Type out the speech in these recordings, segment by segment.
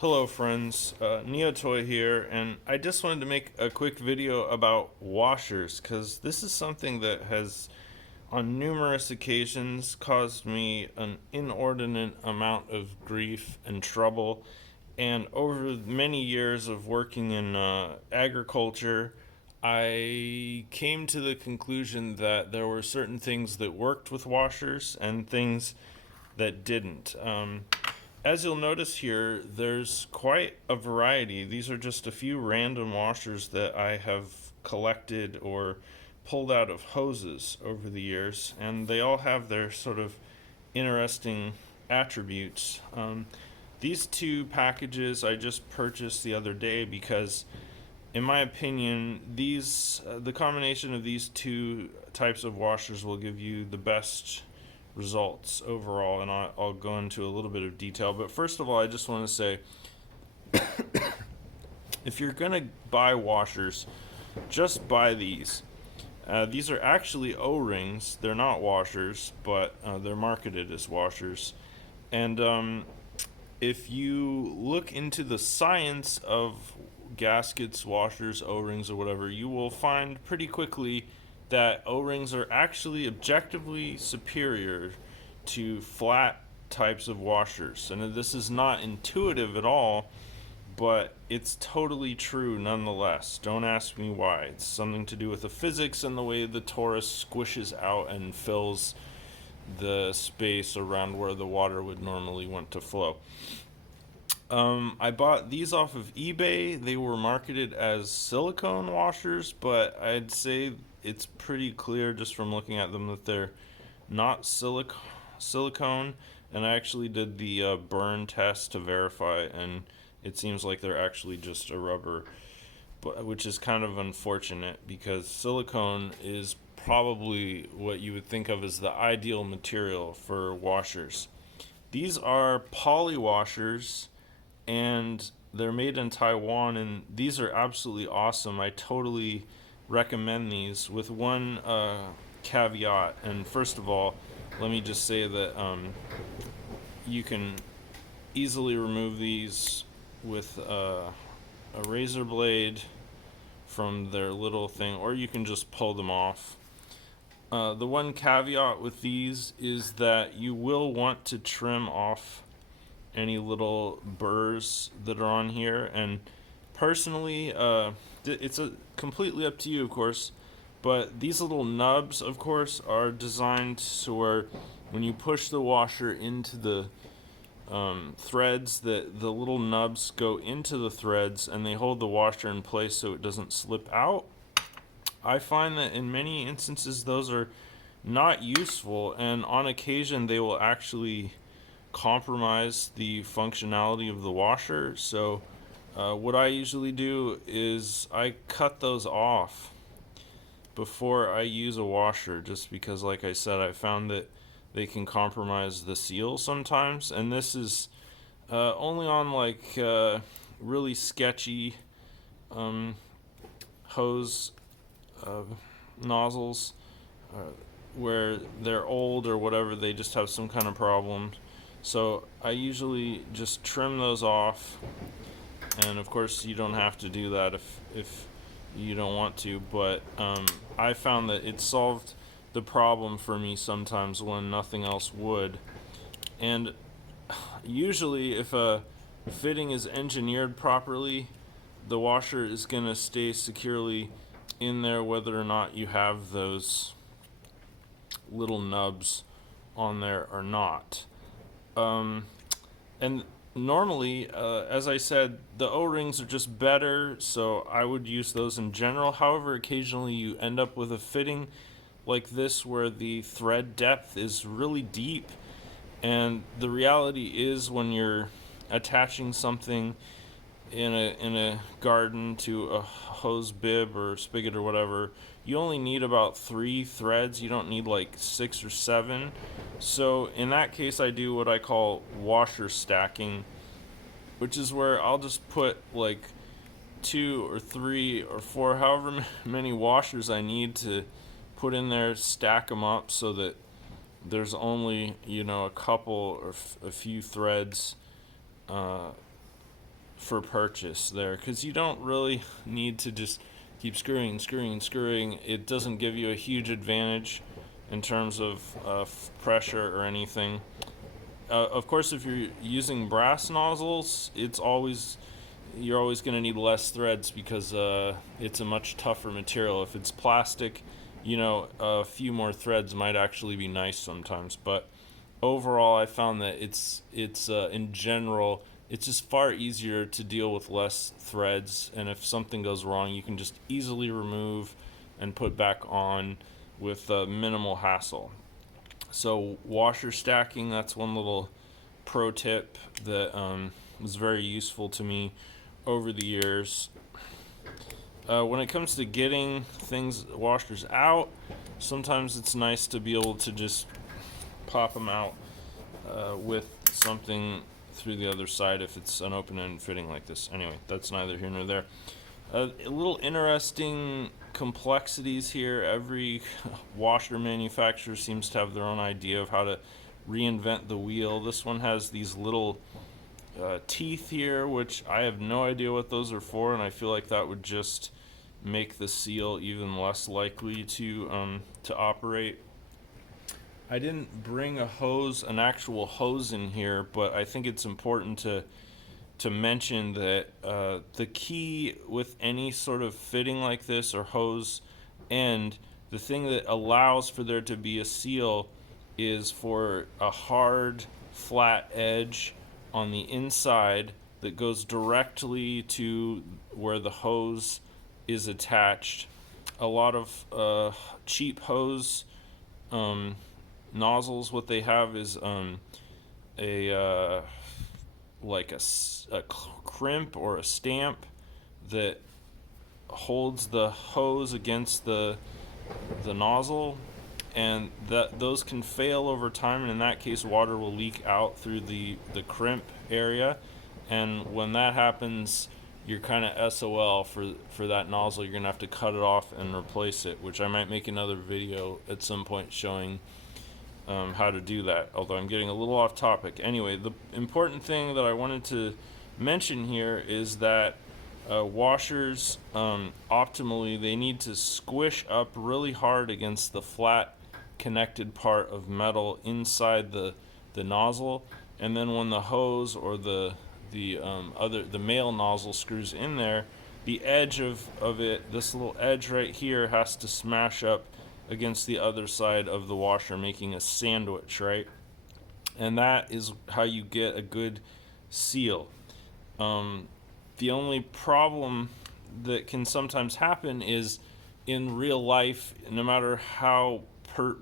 Hello friends, Neotoy here, and I just wanted to make a quick video about washers because this is something that has on numerous occasions caused me an inordinate amount of grief and trouble. And over many years of working in agriculture, I came to the conclusion that there were certain things that worked with washers and things that didn't. As you'll notice here, there's quite a variety. These are just a few random washers that I have collected or pulled out of hoses over the years, and they all have their sort of interesting attributes. These two packages I just purchased the other day because, in my opinion, the combination of these two types of washers will give you the best results overall, and I'll go into a little bit of detail. But first of all, I just want to say, if you're gonna buy washers, just buy these. These are actually O-rings. They're not washers, but they're marketed as washers. And if you look into the science of gaskets, washers, O-rings, or whatever, you will find pretty quickly that O-rings are actually objectively superior to flat types of washers. And this is not intuitive at all, but it's totally true nonetheless. Don't ask me why. It's something to do with the physics and the way the torus squishes out and fills the space around where the water would normally want to flow. I bought these off of eBay. They were marketed as silicone washers, but I'd say it's pretty clear just from looking at them that they're not silicone. And I actually did the burn test to verify, and it seems like they're actually just a rubber, which is kind of unfortunate because silicone is probably what you would think of as the ideal material for washers. These are poly washers, and they're made in Taiwan, and these are absolutely awesome. I totally recommend these with one caveat. And first of all, let me just say that you can easily remove these with a razor blade from their little thing, or you can just pull them off. The one caveat with these is that you will want to trim off any little burrs that are on here, and personally, it's completely up to you, of course, but these little nubs, of course, are designed so where when you push the washer into the threads, that the little nubs go into the threads and they hold the washer in place so it doesn't slip out. I find that in many instances those are not useful, and on occasion they will actually compromise the functionality of the washer. So what I usually do is I cut those off before I use a washer, just because, like I said, I found that they can compromise the seal sometimes, and this is only on like really sketchy hose uh, nozzles where they're old or whatever, they just have some kind of problem. So I usually just trim those off, and of course you don't have to do that if you don't want to, but I found that it solved the problem for me sometimes when nothing else would. And usually if a fitting is engineered properly, the washer is going to stay securely in there whether or not you have those little nubs on there or not. And normally, as I said, the O-rings are just better, so I would use those in general. However, occasionally you end up with a fitting like this where the thread depth is really deep, and the reality is when you're attaching something in a garden to a hose bib or spigot or whatever, you only need about 3 threads. You don't need like 6 or 7. So in that case, I do what I call washer stacking, which is where I'll just put like 2 or 3 or 4, however many washers I need to put in there, stack them up so that there's only, a couple or a few threads for purchase there, because you don't really need to just keep screwing. It doesn't give you a huge advantage in terms of pressure or anything. Of course, if you're using brass nozzles, you're always going to need less threads because it's a much tougher material. If it's plastic, a few more threads might actually be nice sometimes. But overall, I found that it's in general, it's just far easier to deal with less threads. And if something goes wrong, you can just easily remove and put back on with minimal hassle. So washer stacking, that's one little pro tip that was very useful to me over the years. When it comes to getting washers out, sometimes it's nice to be able to just pop them out with something through the other side if it's an open-end fitting like this. Anyway, that's neither here nor there. A little interesting complexities here. Every washer manufacturer seems to have their own idea of how to reinvent the wheel. This one has these little teeth here, which I have no idea what those are for, and I feel like that would just make the seal even less likely to operate. I didn't bring an actual hose in here, but I think it's important to mention that the key with any sort of fitting like this or hose end, the thing that allows for there to be a seal is for a hard, flat edge on the inside that goes directly to where the hose is attached. A lot of cheap hose nozzles, what they have is like a crimp or a stamp that holds the hose against the nozzle, and those can fail over time, and in that case water will leak out through the crimp area, and when that happens you're kind of SOL for that nozzle. You're gonna have to cut it off and replace it, which I might make another video at some point showing how to do that, although I'm getting a little off topic. Anyway, the important thing that I wanted to mention here is that washers, optimally, they need to squish up really hard against the flat connected part of metal inside the nozzle, and then when the hose or the male nozzle screws in there, the edge of it, this little edge right here, has to smash up against the other side of the washer, making a sandwich, right? And that is how you get a good seal. The only problem that can sometimes happen is in real life, no matter how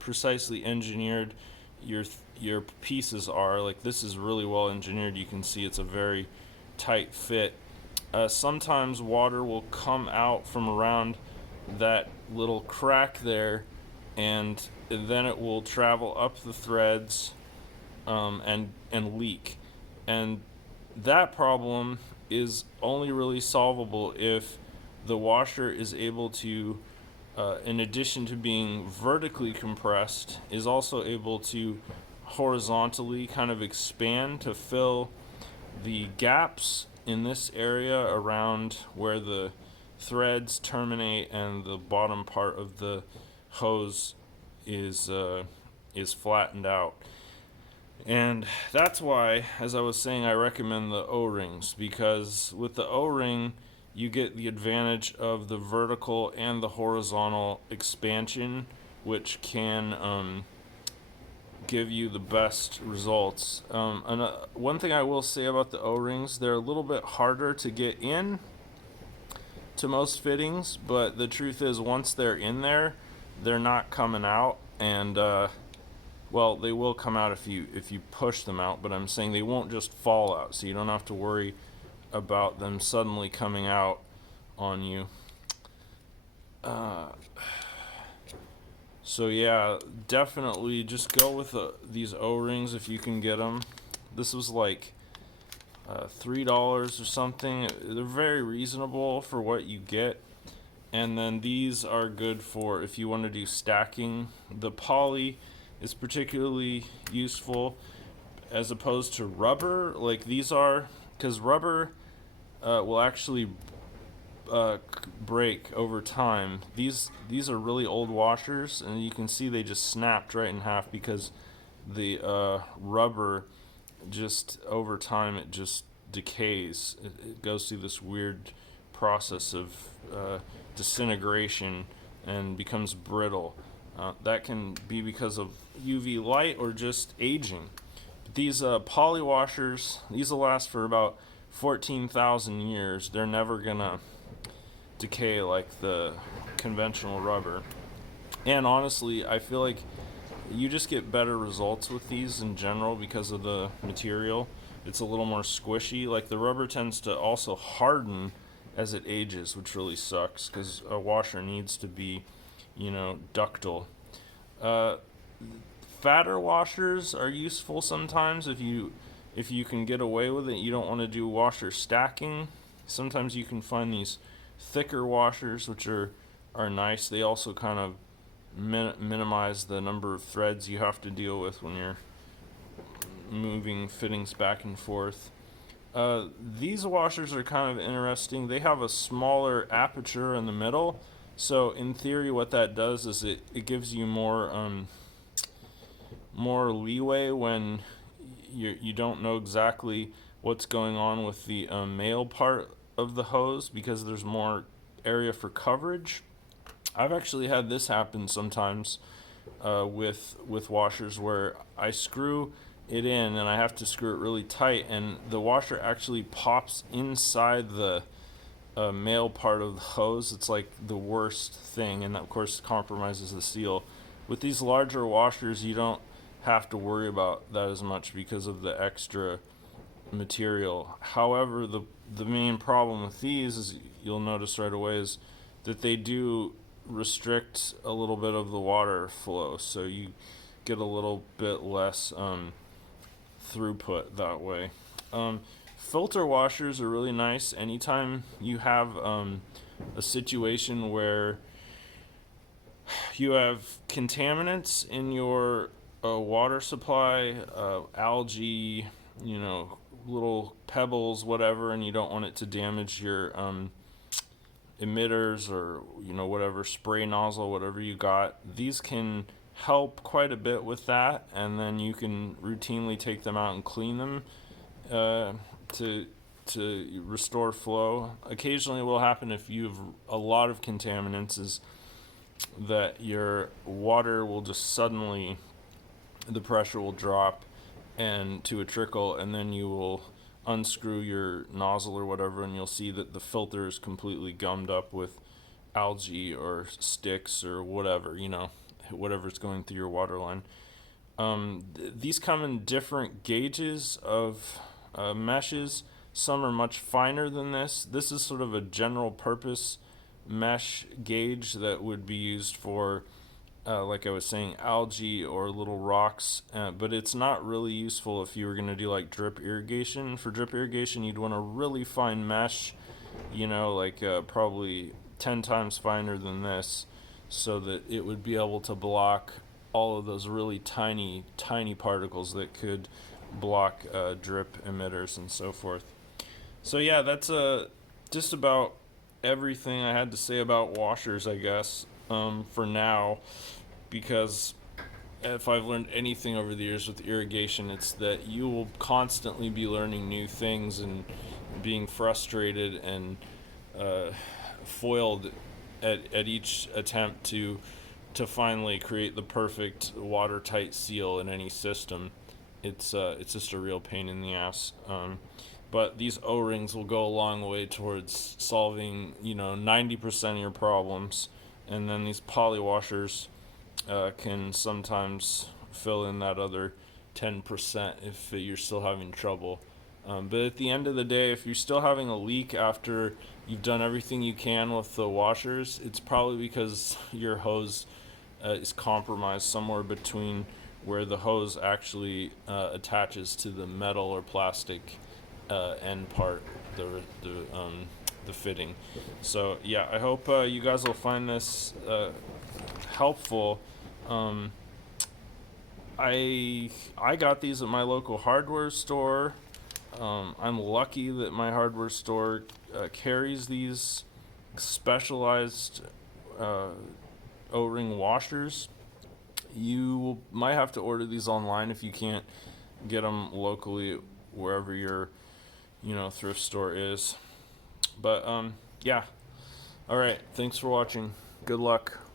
precisely engineered your pieces are, like this is really well engineered, you can see it's a very tight fit. Sometimes water will come out from around that little crack there, and then it will travel up the threads and leak. And that problem is only really solvable if the washer is able to, in addition to being vertically compressed, is also able to horizontally kind of expand to fill the gaps in this area around where the threads terminate and the bottom part of the hose is flattened out. And that's why, as I was saying, I recommend the O-rings, because with the O-ring you get the advantage of the vertical and the horizontal expansion, which can give you the best results. And one thing I will say about the O-rings, they're a little bit harder to get in to most fittings, but the truth is once they're in there, they're not coming out. And well, they will come out if you push them out, but I'm saying they won't just fall out, so you don't have to worry about them suddenly coming out on you. So yeah, definitely just go with these O-rings if you can get them. This was like $3 or something. They're very reasonable for what you get. And then these are good for if you want to do stacking. The poly is particularly useful as opposed to rubber, like these are, because rubber will actually break over time. These are really old washers, and you can see they just snapped right in half because the rubber just over time it just decays. It goes through this weird process of disintegration and becomes brittle. That can be because of UV light or just aging. But these poly washers, these will last for about 14,000 years. They're never gonna decay like the conventional rubber. And honestly, I feel like you just get better results with these in general because of the material. It's a little more squishy. Like the rubber tends to also harden as it ages, which really sucks because a washer needs to be, ductile. Uh, Fatter washers are useful sometimes if you can get away with it. You don't want to do washer stacking. Sometimes you can find these thicker washers, which are nice. They also kind of minimize the number of threads you have to deal with when you're moving fittings back and forth. These washers are kind of interesting. They have a smaller aperture in the middle, so in theory what that does is it gives you more leeway when you don't know exactly what's going on with the male part of the hose because there's more area for coverage. I've actually had this happen sometimes with washers where I screw it in and I have to screw it really tight, and the washer actually pops inside the male part of the hose. It's like the worst thing, and of course compromises the seal. With these larger washers, you don't have to worry about that as much because of the extra material. However, the main problem with these is you'll notice right away is that they do restrict a little bit of the water flow, so you get a little bit less throughput that way. Filter washers are really nice anytime you have a situation where you have contaminants in your water supply, algae, little pebbles, whatever, and you don't want it to damage your emitters or whatever spray nozzle, whatever you got. These can help quite a bit with that, and then you can routinely take them out and clean them to restore flow. Occasionally, what will happen if you have a lot of contaminants is that your water will just suddenly, the pressure will drop and to a trickle, and then you will unscrew your nozzle or whatever, and you'll see that the filter is completely gummed up with algae or sticks or whatever, whatever's going through your water line. These come in different gauges of meshes. Some are much finer than this. This is sort of a general purpose mesh gauge that would be used for like I was saying, algae or little rocks, but it's not really useful if you were going to do like drip irrigation. For drip irrigation, you'd want a really fine mesh, like probably 10 times finer than this, so that it would be able to block all of those really tiny, tiny particles that could block drip emitters and so forth. So yeah, that's just about everything I had to say about washers, I guess, for now, because if I've learned anything over the years with irrigation, it's that you will constantly be learning new things and being frustrated and foiled at each attempt to finally create the perfect watertight seal in any system. It's just a real pain in the ass. But these O-rings will go a long way towards solving 90% of your problems, and then these poly washers can sometimes fill in that other 10% if you're still having trouble. But at the end of the day, if you're still having a leak after you've done everything you can with the washers, it's probably because your hose is compromised somewhere between where the hose actually attaches to the metal or plastic end part, the fitting. So yeah, I hope you guys will find this helpful. I got these at my local hardware store. I'm lucky that my hardware store carries these specialized uh, O-ring washers. You might have to order these online if you can't get them locally wherever your thrift store is. But yeah. All right. Thanks for watching. Good luck.